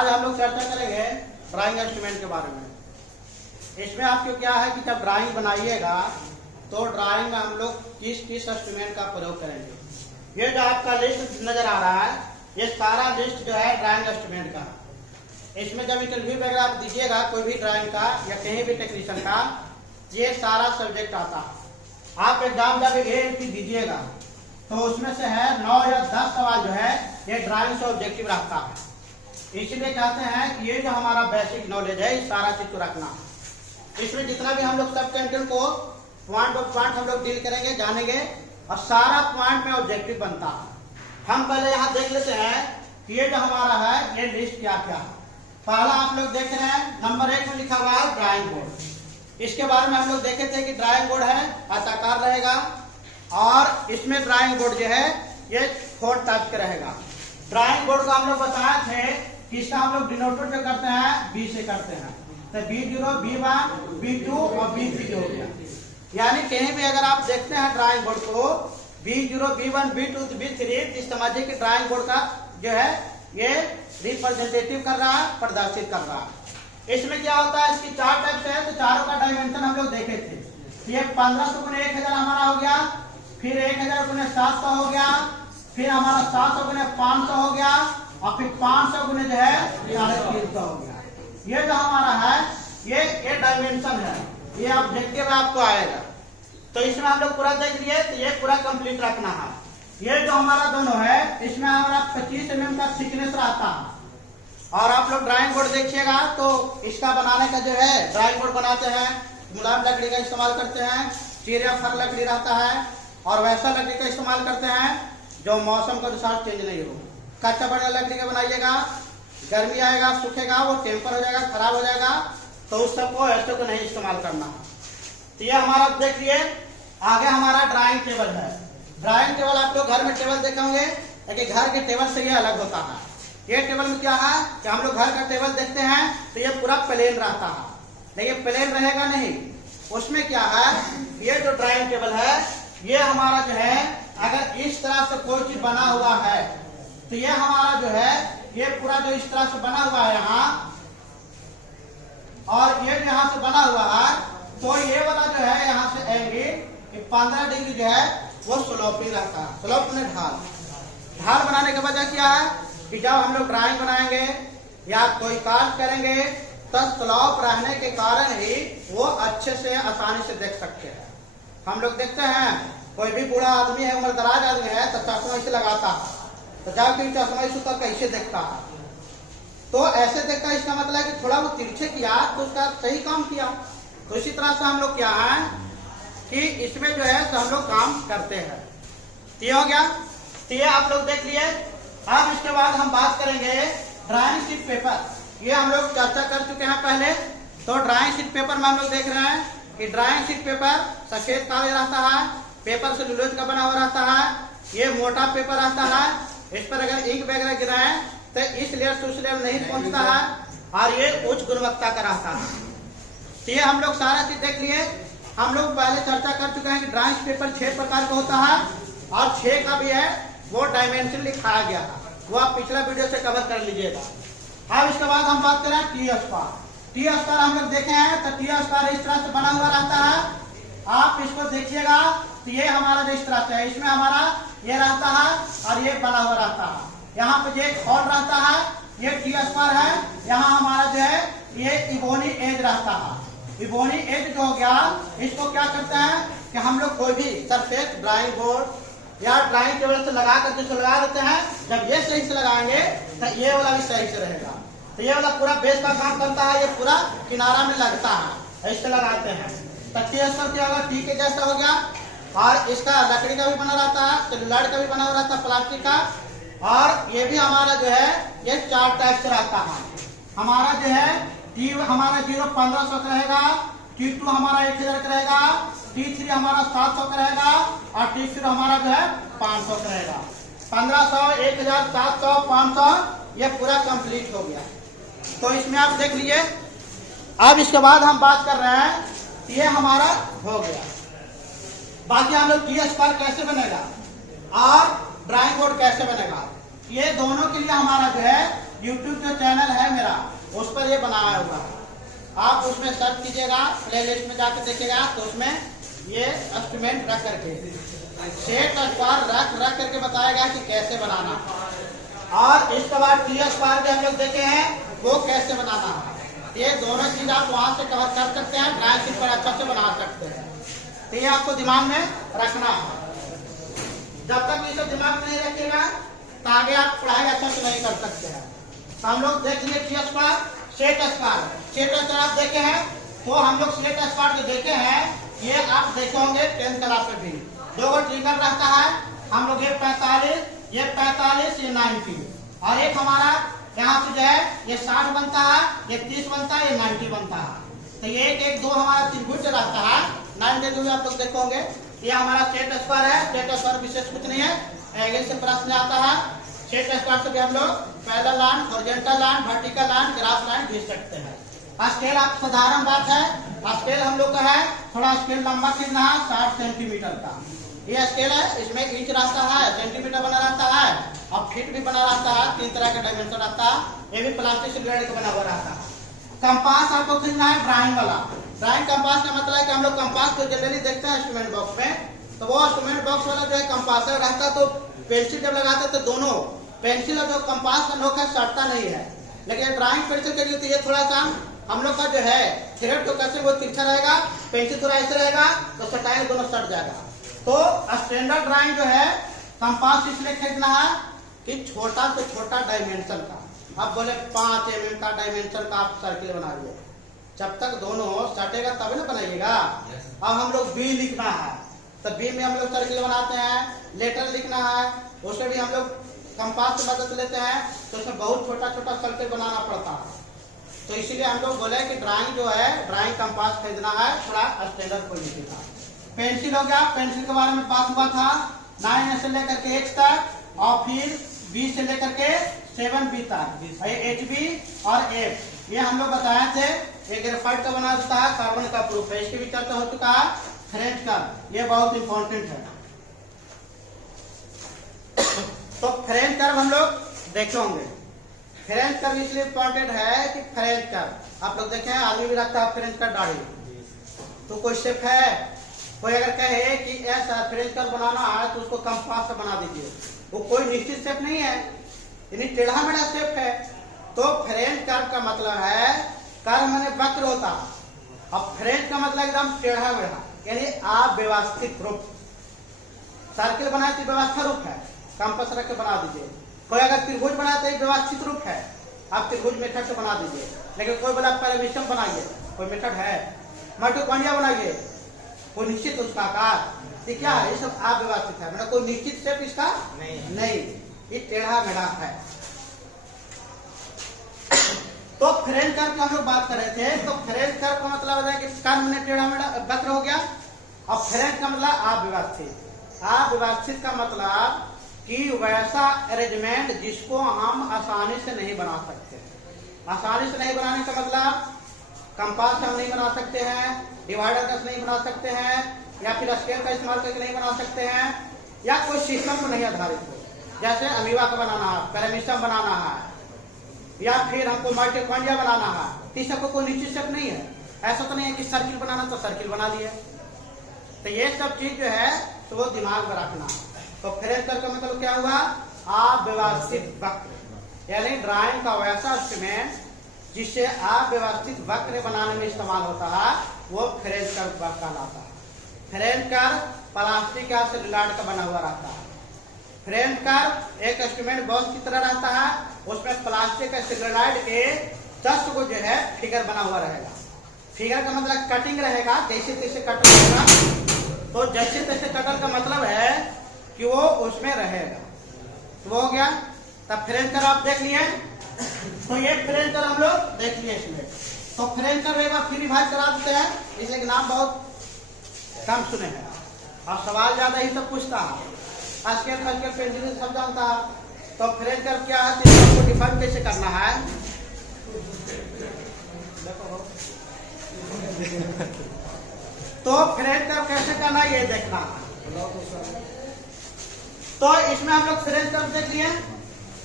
आज हम लोग चर्चा करेंगे ड्राइंग इंस्ट्रूमेंट के बारे में। इसमें आपको क्या है कि जब ड्राइंग बनाइएगा तो ड्राइंग में हम लोग किस किस इंस्ट्रूमेंट का प्रयोग करेंगे। ये जो आपका लिस्ट नजर आ रहा है, ये सारा लिस्ट जो है ड्राइंग इंस्ट्रूमेंट का। इसमें जब इंटरव्यू वगैरह आप दीजिएगा कोई भी ड्राइंग का या कहीं भी टेक्नीशियन का, ये सारा सब्जेक्ट आता है। आप एग्जाम जब एएलपी दीजिएगा तो उसमें से है 9 या 10 सवाल जो है ये ड्राइंग से ऑब्जेक्टिव रखता है। इसलिए कहते हैं कि ये जो हमारा बेसिक नॉलेज है, इस सारा चीज को रखना। इसमें जितना भी हम लोग सब कंटेंट को पॉइंट बाय पॉइंट हम लोग डील करेंगे, जानेंगे, और सारा पॉइंट में ऑब्जेक्टिव बनता है। हम पहले यहाँ देख लेते हैं कि ये जो हमारा है ये लिस्ट क्या क्या है। पहला आप लोग देख रहे हैं नंबर 1 में लिखा हुआ है ड्राइंग बोर्ड। इसके बारे में हम लोग देखे थे कि ड्राइंग बोर्ड है आयताकार रहेगा, और इसमें ड्राइंग बोर्ड जो है ये 4 टाइप के रहेगा। ड्राइंग बोर्ड को हम लोग बताए थे कि इसका हम लोग डिनोटेड जो करते हैं बी से करते हैं, तो B0, B1, B2 और B3 हो गया। यानी कहीं भी अगर आप देखते हैं ड्राइंग बोर्ड को B0, B1, B2, B3, समझिए कि ड्राइंग बोर्ड का जो है ये रिप्रेजेंटेटिव कर रहा है, प्रदर्शित कर रहा है। इसमें क्या होता है, इसकी 4 टाइप से है, तो चारों का डायमेंशन हम लोग देखे थे। ये 1500 गुने 1000 हमारा हो गया, फिर 1000 गुने 700 हो गया, फिर हमारा 700 गुने 500 हो गया, और फिर 500 गुने जो है 350 हो गया। ये जो हमारा है ये डायमेंशन है, ये ऑब्जेक्टिव आपको आएगा। तो इसमें हम लोग पूरा देख लिए, तो ये पूरा कंप्लीट रखना है। ये जो हमारा दोनों है इसमें हमारा 25 mm का थिकनेस रहता है। और आप लोग ड्राइंग बोर्ड देखिएगा तो इसका बनाने का जो है, ड्राइंग बोर्ड बनाते हैं मुलायम लकड़ी का इस्तेमाल करते हैं, चिड़िया फर लकड़ी रहता है, और वैसा लकड़ी का इस्तेमाल करते हैं जो मौसम के अनुसार चेंज नहीं हो। कच्चा बढ़िया लकड़ी का बनाइएगा, गर्मी आएगा सूखेगा, वो टेम्पर हो जाएगा, खराब हो जाएगा, तो उस सबको ऐसे को नहीं इस्तेमाल करना। तो ये हमारा देखिए आगे हमारा ड्राइंग टेबल है। ड्राइंग टेबल आप लोग घर में टेबल देखे होंगे, लेकिन घर के टेबल से ये अलग होता है। ये टेबल में क्या है कि हम लोग घर का टेबल देखते हैं तो ये पूरा प्लेन रहता है, लेकिन प्लेन रहेगा नहीं। उसमें क्या है, ये जो ड्राइंग टेबल है ये हमारा जो है अगर इस तरह से कोई चीज बना हुआ है तो ये हमारा जो है ये पूरा जो इस तरह से बना हुआ है यहाँ, और ये यहाँ से बना हुआ है, तो ये वाला जो है यहाँ से एंगल 15 डिग्री जो है वो स्लोपिंग रहता है। स्लोप में ढाल बनाने की वजह क्या है कि जब हम लोग ड्राइंग बनाएंगे या कोई कार्य करेंगे तो स्लोप रहने के कारण ही वो अच्छे से आसानी से देख सकते हैं। हम लोग देखते हैं कोई भी बूढ़ा आदमी है, उम्र दराज आदमी है, तो चश्मा इसे लगाता है, तो जाकर चश्मा इस उतर कैसे देखता है, तो ऐसे देखता है, इसका मतलब है कि थोड़ा वो तिरछे किया तो उसका सही काम किया। तो इसी तरह से हम लोग क्या है कि इसमें जो है तो हम लोग काम करते हैं। तो ये हो गया, तो ये आप लोग देख लिए। अब इसके बाद हम बात करेंगे ड्राइंग शीट पेपर। ये हम लोग चर्चा कर चुके हैं पहले। तो ड्राइंग शीट पेपर में हम लोग देख रहे हैं कि ड्राइंग शीट पेपर सफेद कागज रहता है, पेपर सेलुलोज का बना हुआ रहता है, ये मोटा पेपर रहता है। इस पर अगर इंक वगैरह गिराएं तो इस लेयर से उस लेयर नहीं पहुंचता है, और ये उच्च गुणवत्ता का रहता है। तो ये हम लोग सारा चीज देख लिए। हम लोग पहले चर्चा कर चुके हैं कि ड्राइंग पेपर 6 प्रकार का होता है, और 6 का भी है वो डायमेंशन लिखाया गया था, वो आप पिछला वीडियो से कवर कर लीजिएगा। अब इसके बाद हम बात करें टी स्क्वायर। टी स्क्वायर हम लोग देखे हैं, तो टी स्क्वायर इस तरह से बना हुआ रहता है। आप इसको देखिएगा तो ये हमारा जो इस तरह से है, इसमें हमारा ये रहता है और ये बना हुआ रहता है। यहाँ पे एक हॉल रहता है, ये टी स्क्वायर है। यहाँ हमारा जो है ये इबोनी एज रहता है। इबोनी एज जो हो गया, इसको क्या करते हैं कि हम लोग कोई भी सरफेस ड्राइंग बोर्ड या ड्राइंग टेबल से लगा करके इसको लगा देते हैं। जब ये सही से लगाएंगे तो ये वाला भी सही से रहेगा। तो ये वाला पूरा बेस का काम करता है, ये पूरा किनारा में लगता है, ऐसे लगाते हैं। तो टी स्क्वायर क्या होगा, टी के जैसा हो गया, और इसका लकड़ी का भी बना रहता है, सेलुलॉइड का भी बना हुआ रहता है, प्लास्टिक का। और ये भी हमारा जो है ये 4 टाइप से रहता है। हमारा जो है टी हमारा 0 1500 का रहेगा, T2 हमारा 1000 का रहेगा, T3 हमारा 700 का रहेगा, और T4 हमारा जो है 500 का रहेगा। 1500, 1000, 700, 500 ये पूरा कंप्लीट हो गया। तो इसमें आप देख लीजिए। अब इसके बाद हम बात कर रहे हैं, ये हमारा हो गया। बाकी हम लोग टी स्क्वायर कैसे बनेगा और ड्राइंग बोर्ड कैसे बनेगा, ये दोनों के लिए हमारा जो है यूट्यूब जो चैनल है उस पर ये बनाया हुआ है। आप उसमें सर्च कीजिएगा, प्ले लिस्ट में जाकर देखिएगा तो उसमें ये इंस्ट्रूमेंट रख करके सेट स्क्वायर रख करके बताएगा कि कैसे बनाना। और इसके बाद टी स्क्वायर जो हम लोग देखे हैं वो कैसे बनाना है। ये दोनों चीज आप वहां से कवर कर सकते हैं, ड्राइंग शीट पर अच्छा से बना सकते हैं। तो ये आपको दिमाग में रखना है। जब तक ये सब दिमाग में नहीं रखिएगा तो आगे आप पढ़ाई अच्छा से नहीं कर सकते हैं। तो हम लोग देख लिए T square, set square. Set square आप देखे हैं तो हम लोग सेट स्क्वायर जो देखे हैं ये आप देखे होंगे 10th क्लास में भी। दो ट्रिगर रहता है, हम लोग ये 45, ये 90 और एक हमारा यहाँ से जो है ये 60 बनता है, ये 30 बनता है, ये 90 बनता है। तो ये एक दो हमारा त्रिभुज रहता है 9 आप लोग देखोगे। ये हमारा सेट स्क्वायर है। सेट स्क्वायर विशेष कुछ नहीं है, एंगल से प्रश्न आता है। सेट स्क्वायर से भी हम लोग parallel line, horizontal line, vertical line, graph line खींच सकते हैं। स्केल आप साधारण बात है, स्केल हम लोग का है थोड़ा स्केल लंबा खींचना है 60 सेंटीमीटर का। ये स्केल है, इसमें इंच रहता है, सेंटीमीटर बना रहता है और फीट भी बना रहता है। 3 तरह का डायमेंशन रहता है। ये भी प्लास्टिक से ग्रेड का बना हुआ रहता है। कंपास आपको खरीदना है ड्राइंग वाला। ड्राइंग कंपास का मतलब है कि हम लोग कंपास को जनरली देखते हैं इंस्ट्रूमेंट बॉक्स में, तो वो इंस्ट्रूमेंट बॉक्स वाला जो है कंपास रहता है। तो पेंसिल जब लगाते हैं तो दोनों पेंसिल और जो कंपास का नोक है सटता नहीं है। लेकिन ड्राइंग पेंसिल के लिए तो ये थोड़ा सा हम लोग का जो है थ्रेड तो कैसे वो तिरछा रहेगा, पेंसिल थोड़ा ऐसे रहेगा तो सटाएंगे दोनों सट जाएगा। तो स्टैंडर्ड ड्राइंग जो है कंपास इसलिए खरीदना है कि छोटा से छोटा डायमेंशन का। अब बोले 5 mm का डायमेंशन का आप सर्किल बनाइए, जब तक दोनों सटेगा तब ना बनाइएगा। अब हम लोग बी लिखना है तो बी में हम लोग सर्किल बनाते हैं। लेटर लिखना है उसमें भी हम लोग कंपास की मदद लेते हैं, तो उसमें बहुत छोटा छोटा सर्किल बनाना पड़ता है। तो इसीलिए हम लोग बोले कि ड्राइंग जो है ड्राइंग कंपास खरीदना है थोड़ा स्टैंडर्ड क्वालिटी का। पेंसिल हो गया, पेंसिल के बारे में बात हुआ था 9 से लेकर के 1 तक और फिर बी से लेकर के 7B तक, HB और F ये हम लोग बताए थे। ये ग्रेफाइट का बना होता है, कार्बन का प्रूफ है, इसकी भी चर्चा हो चुका है। फ्रेंच का ये बहुत इंपॉर्टेंट है। तो फ्रेंच कर्व हम लोग देखे होंगे। फ्रेंच कर्व इसलिए इंपॉर्टेंट है कि फ्रेंच कर्व आप लोग देखे हैं, आदमी भी रखता है फ्रेंच कर्व दाढ़ी। तो कोई शेप है, कोई अगर कहे कि ऐसा फ्रेंच कर्व बनाना है तो उसको कंपास से बना दीजिए, वो कोई निश्चित शेप नहीं है, यानी टेढ़ा मेढ़ा शेप है। तो फ्रेंच कर्व का मतलब है कर्व माने वक्र होता है, अब फ्रेंच का मतलब एकदम टेढ़ा मेढ़ा यानी अव्यवस्थित रूप। सर्किल बनाए तो व्यवस्था रूप है, कंपास रख के बना दीजिए। कोई अगर त्रिभुज बनाए तो व्यवस्थित रूप है, आप त्रिभुज मेथड से बना दीजिए। लेकिन कोई बोला पैरामीटर बनाइए, कोई मेथड है। माइटोकॉन्ड्रिया बनाइए, कोई निश्चित उसका आकार, ये क्या है, ये सब अव्यवस्थित है, मतलब कोई निश्चित शेप इसका नहीं, ये टेढ़ा मेढ़ा है। तो फ्रेंच कर्व की हम लोग बात कर रहे थे। तो फ्रेंच कर्व का मतलब है कि कर्व में टेढ़ा मेढ़ा वक्र हो गया, और फ्रेंच का मतलब अव्यवस्थित। अव्यवस्थित का मतलब कि वैसा अरेंजमेंट जिसको हम आसानी से नहीं बना सकते। आसानी से नहीं बनाने का मतलब कंपास से हम नहीं बना सकते हैं, डिवाइडर का नहीं बना सकते हैं, या फिर स्केल का इस्तेमाल करके नहीं बना सकते हैं, या कोई सिस्टम पर नहीं आधारित हो, जैसे अमीबा का बनाना है, पैरामीटर बनाना है, या फिर हमको माइटोकॉन्ड्रिया बनाना है। तो सबको कोई निश्चित शेप नहीं है। ऐसा तो नहीं है कि सर्किल बनाना तो सर्किल बना लिए। तो ये सब चीज जो है तो वो दिमाग में रखना। तो फ्रेंच कर्व का मतलब क्या हुआ, अव्यवस्थित वक्र, यानी ड्राइंग का वैसा इंस्ट्रूमेंट जिससे अव्यवस्थित वक्र बनाने में इस्तेमाल होता है वो फ्रेंच कर्व कहलाता है। फ्रेंच कर्व प्लास्टिक या सेलुलॉइड का बना हुआ रहता है। फ्रेंच कर्व एक इंस्ट्रूमेंट बॉक्स की तरह रहता है, उसमें प्लास्टिक या सेलुलॉइड के 10 को जो है फिगर बना हुआ रहेगा। फिगर का मतलब कटिंग रहेगा, जैसे तैसे कट रहेगा। तो जैसे तैसे कटर का मतलब है कि वो उसमें रहेगा। तो वो हो गया। तब फ्रेंच कर्व आप देख लिए। तो ये फ्रेंच कर्व हम लोग देख लिए इसमें। तो फ्रेंच कर्व एक बार फिर रिवाइज करा देते हैं, इसलिए नाम बहुत कम सुने हैं और सवाल ज्यादा ही सब पूछता है। स्केल पेंसिल सब जानता है। तो फ्रेंच कर्व क्या है, तो इसको डिफाइन कैसे करना है। तो फ्रेंच कर्व कैसे करना है ये देखना है। तो इसमें हम लोग फ्रेंच कर्व देख लिए।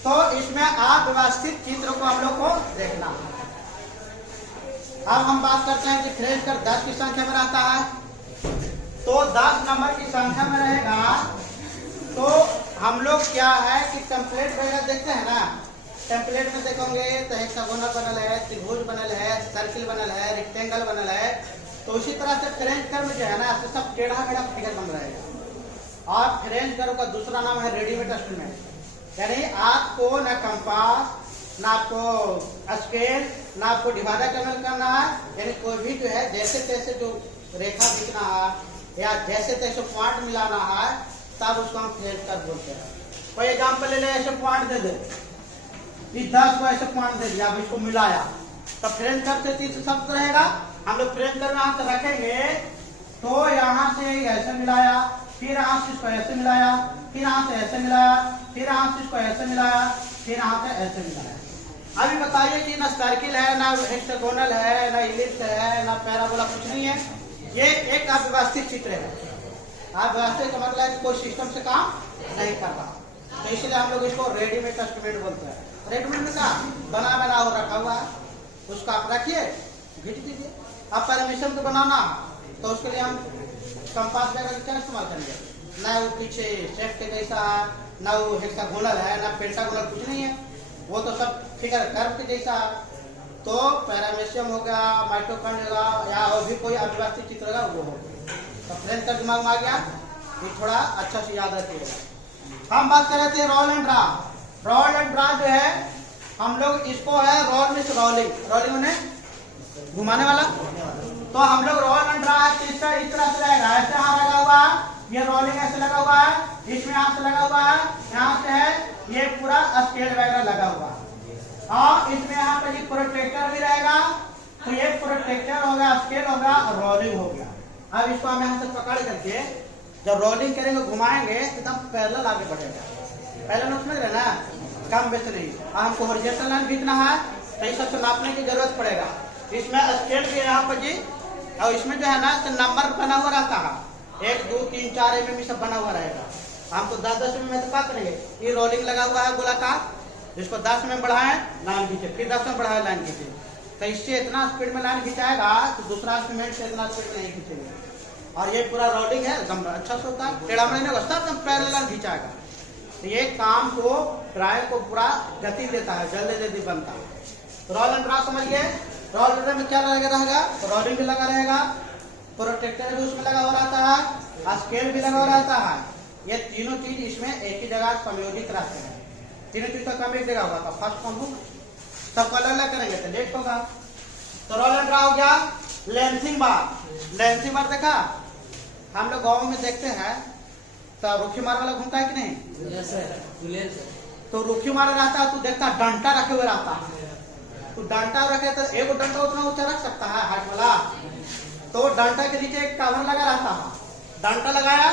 तो इसमें अव्यवस्थित चित्र को हम लोग को देखना है। अब हम बात करते हैं डिफरेंस कर 10 की संख्या में रहता है, तो 10 नंबर की संख्या में रहेगा तो हम लोग क्या है कि टेम्पलेट वगैरह देखते हैं ना, टेम्पलेट में देखोगे तो हेक्सागोनल बनल है, त्रिभुज बनल है, सर्किल बनल है, रेक्टेंगल बनल है, तो उसी तरह से फ्रेंच कर्व जो है ना तो सब टेढ़ा मेढ़ा फिगर बन रहेगा। और फ्रेंच कर्व का दूसरा नाम है रेडीमेड इंस्ट्रूमेंट, यानी आपको न कंपास ना आपको स्केल ना आपको डिवाइडर करना है, यानी कोई भी जो है जैसे तैसे जो रेखा खींचना है या जैसे तैसे पॉइंट मिलाना है तब उसको हम फ्रेंच कर्व बोलते हैं। कोई एग्जाम्पल ले ले, ऐसे पॉइंट दे दे, इस 10 को ऐसे पॉइंट दे दिया, अब इसको मिलाया, तो फ्रेंच कर्व से 30 शब्द रहेगा। हम लोग फ्रेंच कर्व यहाँ से रखेंगे तो यहाँ से ऐसे मिलाया, फिर यहाँ से इसको ऐसे मिलाया, फिर यहाँ से ऐसे मिलाया, फिर यहाँ से इसको ऐसे मिलाया, फिर यहाँ से ऐसे मिलाया। अभी बताइए कि ना सर्किल है, ना हेक्सागोनल है, ना इलिप्स है, ना पैराबोला, कुछ नहीं है। ये एक अव्यवस्थित चित्र है। अव्यवस्थित का मतलब है कोई सिस्टम से काम नहीं कर रहा, तो इसलिए हम लोग इसको रेडीमेड इंस्ट्रूमेंट बोलते हैं। रेडीमेड में क्या बना हो रखा हुआ है, उसको आप रखिए, घिट दीजिए। आप परमिशन तो बनाना, तो उसके लिए हम कंपास वगैरह का क्या इस्तेमाल करेंगे, ना वो पीछे शेफ के जैसा है, ना वो हेक्सागोनल है, ना पेंटागोनल, कुछ नहीं है, वो तो सब फिगर कर्व के जैसा है। तो पैरामेशियम हो गया, माइटोकॉन्ड्रिया होगा, या और भी कोई अव्यवस्थित चित्र होगा वो हो। तो फ्रेंच का दिमाग में आ गया, ये थोड़ा अच्छा से याद रखिएगा। हम बात कर रहे थे roll and draw. Roll and draw जो है हम लोग इसको है रोल मीन्स रोलिंग, रोलिंग उन्हें घुमाने वाला, तो हम लोग रोल एंड ड्रा है इस तरह से रहेगा, ऐसे यहाँ लगा हुआ है, ये रोलिंग ऐसे लगा हुआ है, इसमें यहाँ से लगा हुआ है, यहाँ से है, ये पूरा स्केल वगैरह लगा हुआ है, और इसमें यहाँ पे प्रोटेक्टर भी रहेगा, तो ये प्रोटेक्टर होगा, स्केल होगा और रोलिंग हो गया। अब इसको हम यहाँ से पकड़ करके जब रोलिंग करेंगे घुमाएंगे तो एकदम पैरेलल आगे बढ़ेगा। पहले ना समझ रहे ना, कम बेस नहीं। अब हमको हॉरिजॉन्टल लाइन खींचना है तो इस सबसे नापने की जरूरत पड़ेगा। इसमें स्केल भी यहाँ पर जी, और इसमें जो है ना तो नंबर बना हुआ रहता है, 1 2 3 4 mm सब बना हुआ रहेगा। हमको 10 mm में तो क्या करेंगे, ये रोलिंग लगा हुआ है गोलाकार, जिसको 10 में बढ़ाएं लाइन खींचे, फिर 10 में बढ़ाए लाइन खींचे, तो इससे इतना स्पीड में लाइन खिंचाएगा तो दूसरा इंस्ट्रूमेंट से इतना स्पीड में नहीं खींचेंगे। और ये पूरा रोलिंग है एकदम अच्छा से होता है, टेढ़ा नहीं होगा, सब एकदम पैरेलल लाइन खिंचाएगा। तो ये काम को ड्राइंग को पूरा गति देता है, जल्दी जल्दी बनता है। तो रोल एंड ड्रा समझ गए। रोल एंड ड्रा में क्या रहेगा, रोलिंग भी लगा रहेगा, प्रोटेक्टर भी उसमें लगा हुआ रहता है, स्केल भी लगा हुआ रहता है। ये तीनों चीज इसमें एक ही जगह संयोजित रहते हैं। तीनों चीज का काम एक जगह होगा तो फर्स्ट कौन होगा, सबको अलग अलग करेंगे तो लेट होगा। तो रोल एंड ड्रा हो गया। लेंसिंग बार, लेंसिंग बार देखा हम लोग गाँव में देखते हैं, तो रुखी मार वाला घूमता है कि नहीं? Yes sir. तो रुखी मार रहता है, तू देखता डंटा रखे हुए रहता है, तो डंटा रखे तो एक डंटा उतना ऊंचा रख सकता है हाथ वाला, तो डंटा के नीचे एक कवर लगा रहता है, डंटा लगाया,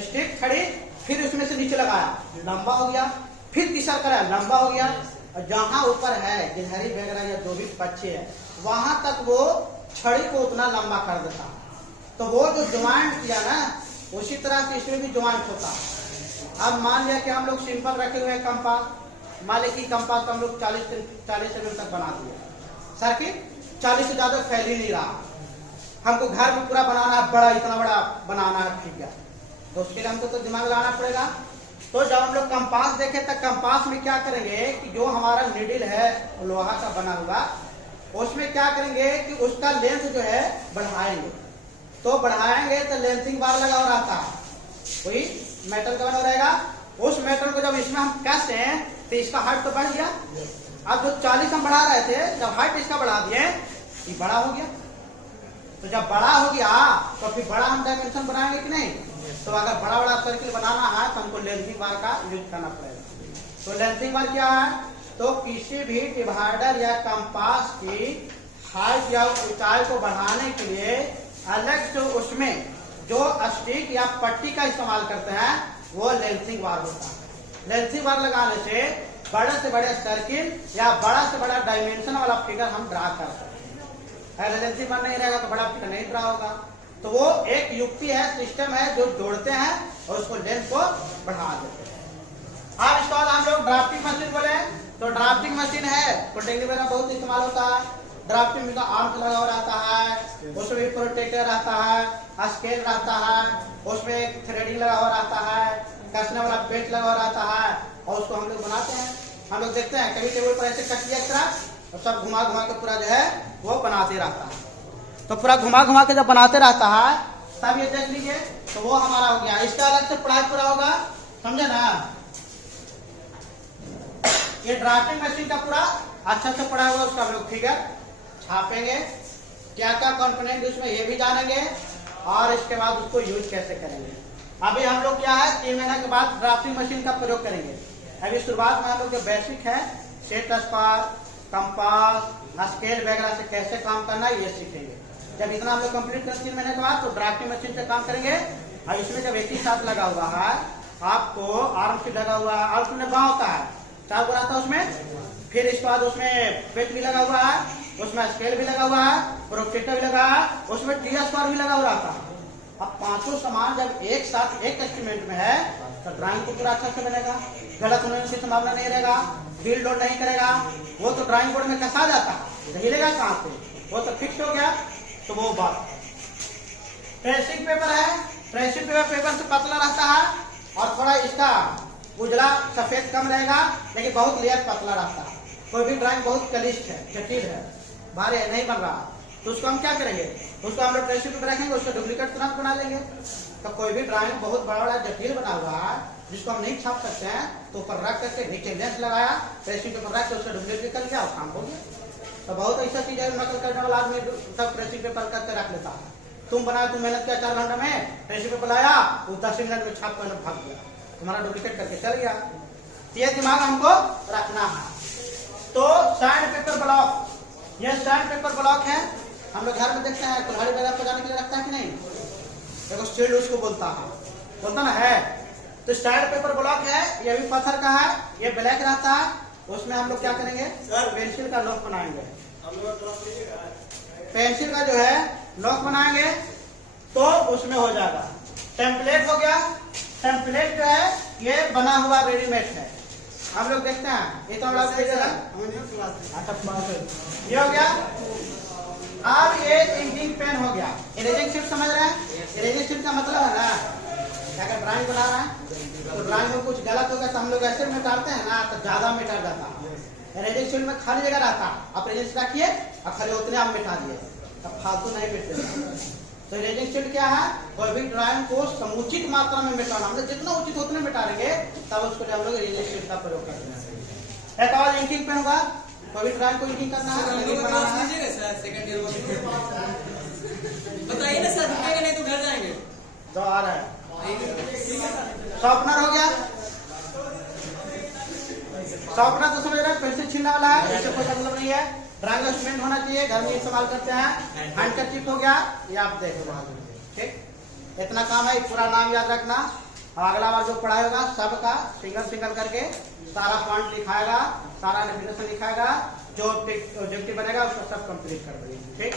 स्टिक खड़ी, फिर उसमें से नीचे लगाया, लंबा हो गया, फिर तीसरा कराया, लंबा हो गया, और जहां ऊपर है गिलहरी वगैरह या जो भी पक्षी है वहां तक वो छड़ी को उतना लंबा कर देता। तो वो जो ज्वाइंट किया ना उसी तरह से इसमें भी ज्वाइंट होता है। अब मान लिया कि हम लोग सिंपल रखे हुए कंपास, मान लिया कि कंपास हम लोग 40 mm तक बना दिया, सर्किट 40 से ज्यादा फैल ही नहीं रहा, हमको घर में पूरा बनाना है, बड़ा इतना बड़ा बनाना है, ठीक है, तो उसके लिए हमको तो दिमाग लगाना पड़ेगा। तो जब हम लोग कंपास देखे तो कंपास में क्या करेंगे कि जो हमारा नीडल है लोहा का बना हुआ, उसमें क्या करेंगे कि उसका लेंथ जो है बढ़ाएंगे, तो बढ़ाएंगे तो लेंसिंग बार लगा हुआ रहता है, वही मेटल का बना रहेगा। उस मेटल को जब इसमें हम कसते हैं तो इसका हाइट तो बढ़ गया। अब जो 40 हम बढ़ा रहे थे, जब हाइट इसका बढ़ा दिए ये बड़ा हो गया, तो जब बड़ा हो गया तो फिर बड़ा हम डायमेंशन बनाएंगे कि नहीं? तो अगर बड़ा बड़ा सर्किल बनाना है तो हमको लेंसिंग बार का यूज करना पड़ेगा। तो लेंसिंग बार क्या है, तो किसी भी डिवाइडर या कंपास की हाइट या ऊंचाई को बढ़ाने के लिए अलग जो उसमें जो स्टिक या पट्टी का इस्तेमाल करते हैं वो लेंसिंग बार होता है। लेंसिंग बार लगाने से बड़े सर्किल या बड़ा से बड़ा डायमेंशन वाला फिगर हम ड्रा कर सकते हैं। अगर लेंसिंग बार नहीं रहेगा तो बड़ा फिगर नहीं ड्रा होगा। तो वो एक युक्ति है, सिस्टम है जो जोड़ते हैं और उसको लेंथ को बढ़ा देते हैं। अब इसके बाद हम लोग ड्राफ्टिंग मशीन बोले, तो ड्राफ्टिंग मशीन है, प्रोटेक्टिव वगैरह बहुत इस्तेमाल होता है। ड्राफ्टिंग में आर्म लगा हुआ रहता है, उसमें भी प्रोटेक्टर रहता है, स्केल रहता है, उसमें थ्रेडिंग लगा हुआ रहता है, कसने वाला पेंच लगा हुआ रहता है, और उसको हम लोग बनाते हैं। हम लोग देखते हैं कभी टेबल पर ऐसे कट किया इस तरह और सब घुमा घुमा के पूरा जो है वो बनाते रहता है। तो पूरा घुमा घुमा के जब बनाते रहता है तब ये देख लीजिए तो वो हमारा हो गया। इसका अलग से पढ़ाई पूरा होगा, समझे ना। ये ड्राफ्टिंग मशीन का पूरा अच्छा से पढ़ा होगा, उसका हम लोग फिगर छापेंगे, क्या क्या कंपोनेंट उसमें ये भी जानेंगे, और इसके बाद उसको यूज कैसे करेंगे। अभी हम लोग क्या है 3 महीने के बाद ड्राफ्टिंग मशीन का प्रयोग करेंगे। अभी शुरुआत में हम लोग जो बेसिक है सेट स्क्वायर, कंपास, स्केल वगैरह से कैसे काम करना है ये सीखेंगे। जब इतना हम लोग कंप्लीट करें 3 महीने के बाद तो ड्राफ्टिंग मशीन से काम करेंगे। और इसमें जब एक ही साथ लगा हुआ है, आपको आर्म से लगा हुआ है, आर्म में बाँ होता है, क्या बोला था उसमें, फिर इसके बाद उसमें पेच भी लगा हुआ है, उसमें स्केल भी लगा हुआ है, प्रोटेक्टर भी लगा है, उसमें टी स्क्वायर भी लगा हुआ था। अब पांचों सामान जब एक साथ एक इंस्ट्रूमेंट में है तो ड्राइंग को पूरा अच्छा से बनेगा, गलत होने की संभावना नहीं रहेगा, व्हील लोड नहीं करेगा। वो तो ड्राइंग बोर्ड में कसा जाता है, हिलेगा कहाँ से, वो तो फिक्स हो गया। तो वो बात ट्रेसिंग पेपर है, ट्रेसिंग पेपर से पतला रहता है और थोड़ा इसका उजला सफेद कम रहेगा, लेकिन बहुत लेयर पतला रहता है। कोई भी ड्राइंग बहुत क्लिष्ट है, जटिल है, भारी है, नहीं बन रहा, तो उसको हम क्या करेंगे, उसको हम लोग ट्रेसिंग पेपर रखेंगे, उसका डुप्लीकेट तुरंत बना लेंगे। तो कोई भी ड्राइंग बहुत बड़ा बड़ा जटिल बना हुआ है जिसको हम नहीं छाप सकते हैं, तो ऊपर रख करके नीचे लेंस लगाया, ट्रेसिंग पेपर रख के उसका डुप्लीकेट कर लिया और काम हो गया। तो बहुत ऐसा चीज है, नकल करने वाला आदमी सब ट्रेसिंग पेपर करके रख लेता है। तुम बनाया, तुम मेहनत किया 4 घंटे में, ट्रेसिंग पेपर लाया, वो 10 मिनट में छाप कर भाग गया, तुम्हारा डुप्लीकेट करके चल गया। ये दिमाग हमको रखना है। तो सैंड पेपर ब्लॉक, ये सैंड पेपर ब्लॉक है, हम लोग घर में देखते हैं कुल्हाड़ी वगैरह सजाने के लिए रखता है कि नहीं, देखो स्टील उसको बोलता ना है। तो स्टैंड पेपर ब्लॉक है, ये भी पत्थर का है, ये ब्लैक रहता है। उसमें हम लोग क्या करेंगे सर, पेंसिल का लॉक बनाएंगे, पेंसिल का जो है लॉक बनाएंगे तो उसमें हो जाएगा। टेम्पलेट हो गया, टेम्पलेट जो है ये बना हुआ रेडीमेड है, हम लोग देखते हैं ये तो हम लोग ये हो गया। अब ये इंकिंग पेन हो गया, इरेजिंग शीट समझ रहे हैं, इरेजिंग शीट का मतलब है ना, अगर ड्राइंग बना रहे हैं तो ड्राइंग में कुछ गलत होगा तो हम लोग ऐसे मिटाते हैं ना, तो ज्यादा मिटा जाता है। इरेजिंग शीट में खाली जगह रहता, आप इरेजिंग रखिए और खाली उतने आप मिटा दिए, अब फालतू नहीं मिटते। तो इरेजिंग शीट क्या है, कोई भी ड्राइंग को समुचित मात्रा में मिटाना, हम लोग जितना उचित उतने मिटाएंगे तब उसको हम लोग इरेजिंग शीट का प्रयोग करते हैं। एक और इंकिंग पेन होगा, कोई भी ड्राइंग को इंकिंग करना है, बताइए ना सर, रुकेंगे नहीं तो घर जाएंगे। तो आ रहा है शॉर्पनर हो गया, शॉर्पनर तो समझ रहे हैं, पेंसिल छीलने वाला है, इससे कोई मतलब नहीं है। ड्राइंग इंस्ट्रूमेंट होना चाहिए, घर में इस्तेमाल करते हैं। हैंडकरचीफ हो गया, ये आप देखो, ठीक, इतना काम है, पूरा नाम याद रखना। अगला बार जो पढ़ाई होगा सबका सिंगल सिंगल करके सारा पॉइंट लिखाएगा, सारा डेफिनेशन लिखाएगा, जो ऑब्जेक्टिव बनेगा उसको सब कंप्लीट कर देंगे, ठीक।